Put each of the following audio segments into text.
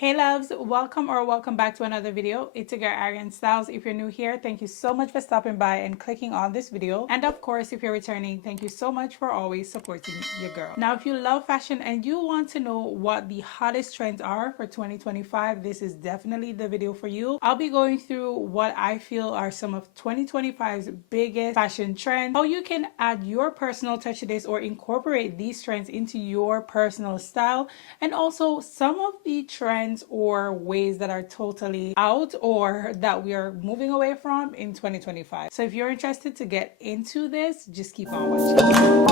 Hey loves, welcome back to another video. It's your girl ARIANNE STYLLZ. If you're new here, thank you so much for stopping by and clicking on this video. And of course, if you're returning, thank you so much for always supporting your girl. Now, if you love fashion and you want to know what the hottest trends are for 2025, this is definitely the video for you. I'll be going through what I feel are some of 2025's biggest fashion trends, how you can add your personal touch to this or incorporate these trends into your personal style, and also some of the trends or ways that are totally out or that we are moving away from in 2025. So if you're interested to get into this, just keep on watching.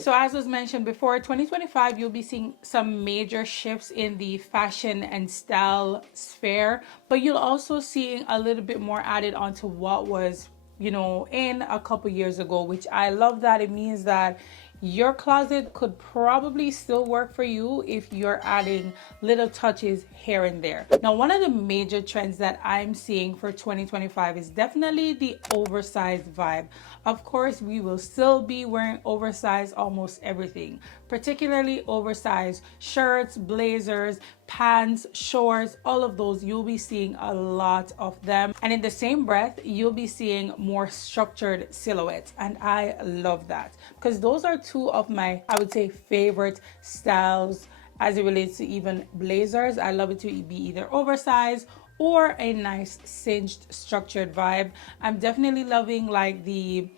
So as was mentioned before, 2025, you'll be seeing some major shifts in the fashion and style sphere, but you'll also see a little bit more added onto what was, in a couple years ago, which I love that. It means that your closet could probably still work for you if you're adding little touches here and there. Now, one of the major trends that I'm seeing for 2025 is definitely the oversized vibe. Of course, we will still be wearing oversized almost everything, particularly oversized shirts, blazers, pants, shorts, all of those. You'll be seeing a lot of them. And in the same breath, you'll be seeing more structured silhouettes. And I love that because those are two of my, I would say, favorite styles as it relates to even blazers. I love it to be either oversized or a nice cinched structured vibe. I'm definitely loving like the,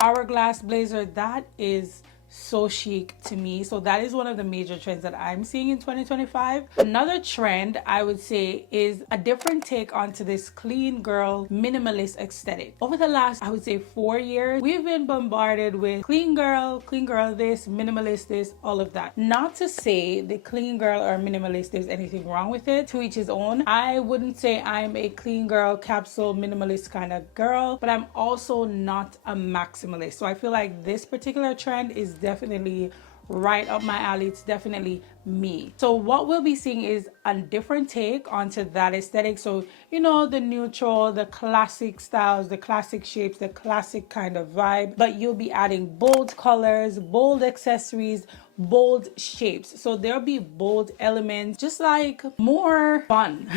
hourglass blazer. That is so chic to me. So that is one of the major trends that I'm seeing in 2025. Another trend I would say is a different take onto this clean girl minimalist aesthetic. Over the last, I would say 4 years, we've been bombarded with clean girl this, minimalist this, all of that. Not to say the clean girl or minimalist there's anything wrong with it, to each his own. I wouldn't say I'm a clean girl capsule minimalist kind of girl, but I'm also not a maximalist. So I feel like this particular trend is definitely right up my alley. It's definitely me. So what we'll be seeing is a different take onto that aesthetic. So the neutral, the classic styles, the classic shapes, the classic kind of vibe, but you'll be adding bold colors, bold accessories, bold shapes. So there'll be bold elements, just like more fun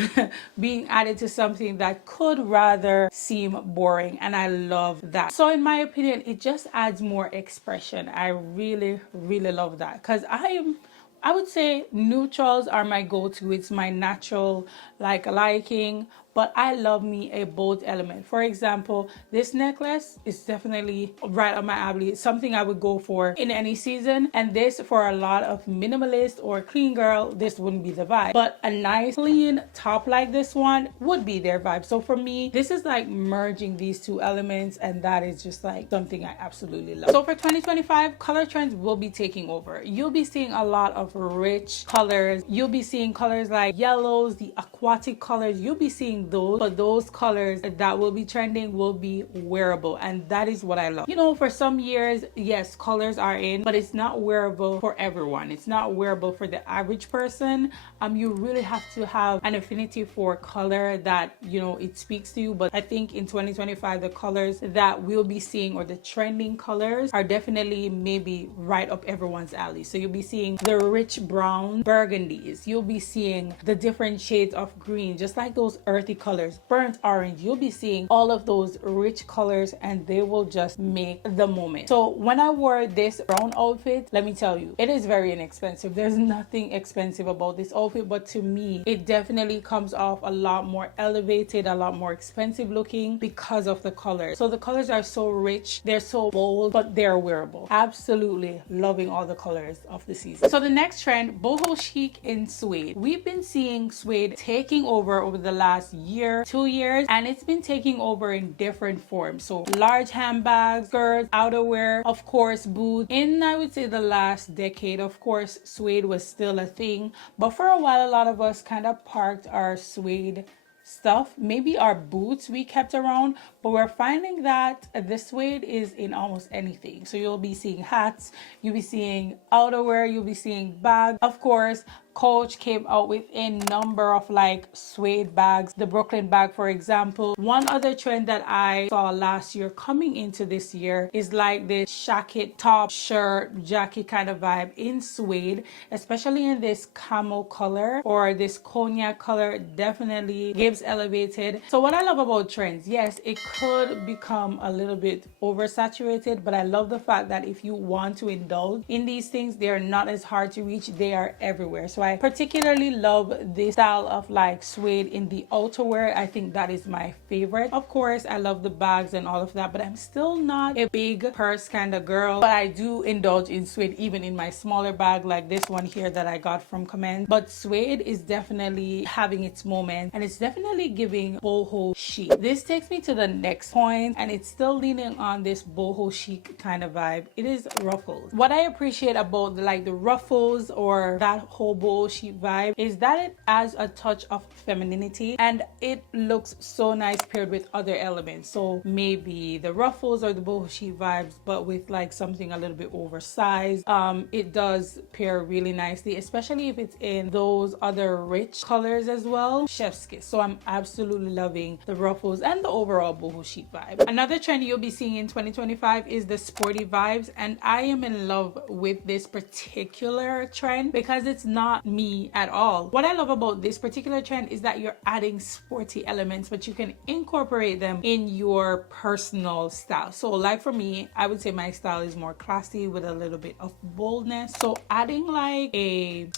being added to something that could rather seem boring, and I love that. So in my opinion, it just adds more expression. I really love that because I would say neutrals are my go-to. It's my natural liking, but I love me a bold element. For example, this necklace is definitely right up my alley. It's something I would go for in any season. And this, for a lot of minimalist or clean girl, this wouldn't be the vibe. But a nice clean top like this one would be their vibe. So for me, this is like merging these two elements, and that is just like something I absolutely love. So for 2025, color trends will be taking over. You'll be seeing a lot of rich colors. You'll be seeing colors like yellows, the aquatic colors. You'll be seeing those, but those colors that will be trending will be wearable, and that is what I love. For some years, yes, colors are in, but it's not wearable for everyone. It's not wearable for the average person. You really have to have an affinity for color that it speaks to you. But I think in 2025, the colors that we'll be seeing, or the trending colors, are definitely maybe right up everyone's alley. So you'll be seeing the rich brown burgundies. You'll be seeing the different shades of green, just like those earthy colors, burnt orange. You'll be seeing all of those rich colors, and they will just make the moment. So when I wore this brown outfit, let me tell you, it is very inexpensive. There's nothing expensive about this outfit, but to me, it definitely comes off a lot more elevated, a lot more expensive looking because of the colors. So the colors are so rich, they're so bold, but they're wearable. Absolutely loving all the colors of the season. So the next trend, boho chic in suede. We've been seeing suede taking over the last year, 2 years, and it's been taking over in different forms. So large handbags, skirts, outerwear, of course boots. In, I would say, the last decade, of course, suede was still a thing, but for a while a lot of us kind of parked our suede stuff. Maybe our boots we kept around, but we're finding that the suede is in almost anything. So you'll be seeing hats, you'll be seeing outerwear, you'll be seeing bags, of course, Coach came out with a number of like suede bags, the Brooklyn bag for example. One other trend that I saw last year coming into this year is like this jacket, top, shirt, jacket kind of vibe in suede, especially in this camel color or this cognac color. Definitely gives elevated. So what I love about trends, yes, it could become a little bit oversaturated, but I love the fact that if you want to indulge in these things, they are not as hard to reach. They are everywhere. So I particularly love this style of like suede in the outerwear. I think that is my favorite. Of course, I love the bags and all of that, but I'm still not a big purse kind of girl, but I do indulge in suede even in my smaller bag like this one here that I got from Comment. But suede is definitely having its moment, and it's definitely giving boho chic. This takes me to the next point, and it's still leaning on this boho chic kind of vibe. It is Ruffles. What I appreciate about the Ruffles or that whole boho chic vibe is that it adds a touch of femininity, and it looks so nice paired with other elements. So maybe the Ruffles or the boho chic vibes, but with like something a little bit oversized. It does pair really nicely, especially if it's in those other rich colors as well. Chef's kiss. So I'm absolutely loving the Ruffles and the overall boho chic vibe. Another trend you'll be seeing in 2025 is the sporty vibes, and I am in love with this particular trend because it's not me at all. What I love about this particular trend is that you're adding sporty elements, but you can incorporate them in your personal style. So like for me, I would say my style is more classy with a little bit of boldness. So adding like a,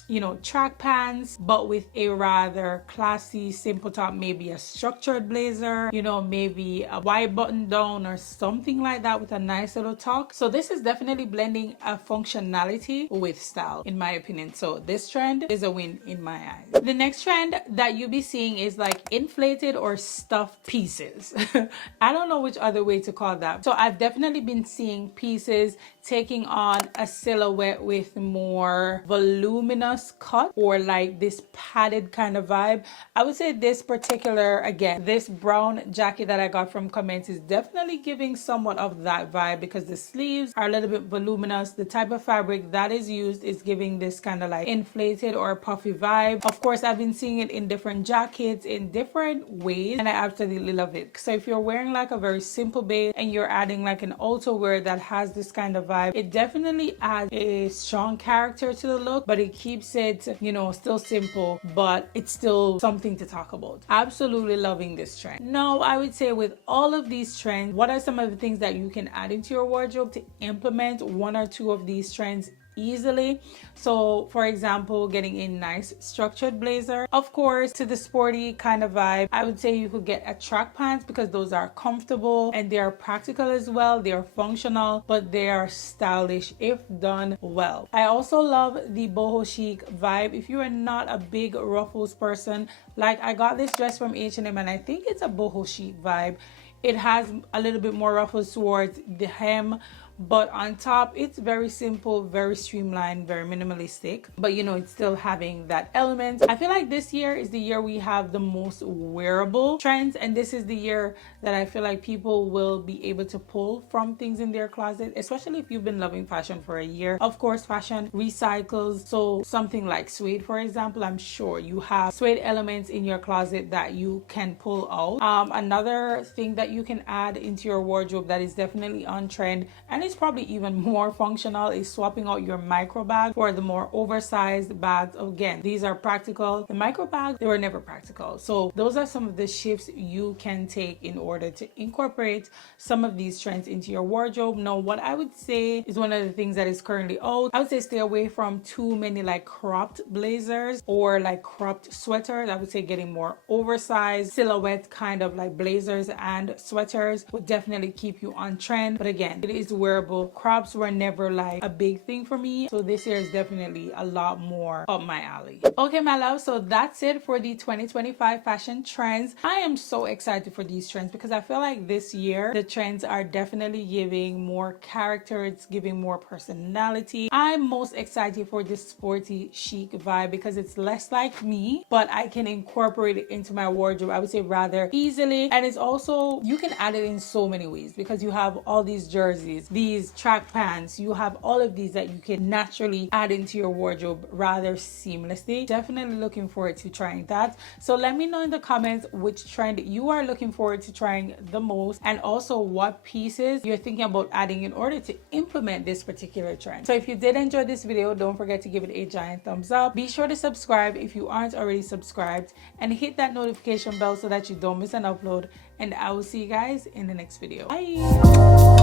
track pants, but with a rather classy simple top, maybe a structured blazer, maybe a wide button down or something like that with a nice little tuck. So this is definitely blending a functionality with style in my opinion. So this trend is a win in my eyes. The next trend that you'll be seeing is like inflated or stuffed pieces. I don't know which other way to call that. So I've definitely been seeing pieces taking on a silhouette with more voluminous cut or like this padded kind of vibe. I would say this particular, again, this brown jacket that I got from Comments is definitely giving somewhat of that vibe because the sleeves are a little bit voluminous. The type of fabric that is used is giving this kind of like inflated or puffy vibe. Of course, I've been seeing it in different jackets in different ways, and I absolutely love it. So if you're wearing like a very simple base and you're adding like an outerwear that has this kind of vibe, it definitely adds a strong character to the look, but it keeps it, still simple, but it's still something to talk about. Absolutely loving this trend. Now, I would say with all of these trends, what are some of the things that you can add into your wardrobe to implement one or two of these trends easily? So for example, getting a nice structured blazer. Of course, to the sporty kind of vibe, I would say you could get a track pants because those are comfortable and they are practical as well. They are functional, but they are stylish if done well. I also love the boho chic vibe. If you are not a big Ruffles person, like I got this dress from H&M and I think it's a boho chic vibe. It has a little bit more ruffles towards the hem, but on top it's very simple, very streamlined, very minimalistic, but it's still having that element. I feel like this year is the year we have the most wearable trends, and this is the year that I feel like people will be able to pull from things in their closet, especially if you've been loving fashion for a year. Of course, fashion recycles, so something like suede, for example, I'm sure you have suede elements in your closet that you can pull out. Another thing that you can add into your wardrobe that is definitely on trend, and it's probably even more functional, is swapping out your micro bag for the more oversized bags. Again, these are practical. The micro bags, they were never practical. So those are some of the shifts you can take in order to incorporate some of these trends into your wardrobe. Now, what I would say is one of the things that is currently out, I would say stay away from too many like cropped blazers or like cropped sweaters. I would say getting more oversized silhouette kind of like blazers and sweaters would definitely keep you on trend. But again, it is wearable. Crops were never like a big thing for me, so this year is definitely a lot more up my alley. Okay, my love, so that's it for the 2025 fashion trends. I am so excited for these trends because I feel like this year the trends are definitely giving more character, it's giving more personality. I'm most excited for this sporty chic vibe because it's less like me, but I can incorporate it into my wardrobe, I would say, rather easily. And it's also, you can add it in so many ways because you have all these jerseys, these these track pants, you have all of these that you can naturally add into your wardrobe rather seamlessly. Definitely looking forward to trying that. So let me know in the comments which trend you are looking forward to trying the most, and also what pieces you're thinking about adding in order to implement this particular trend. So if you did enjoy this video, don't forget to give it a giant thumbs up. Be sure to subscribe if you aren't already subscribed, and hit that notification bell so that you don't miss an upload. And I will see you guys in the next video. Bye.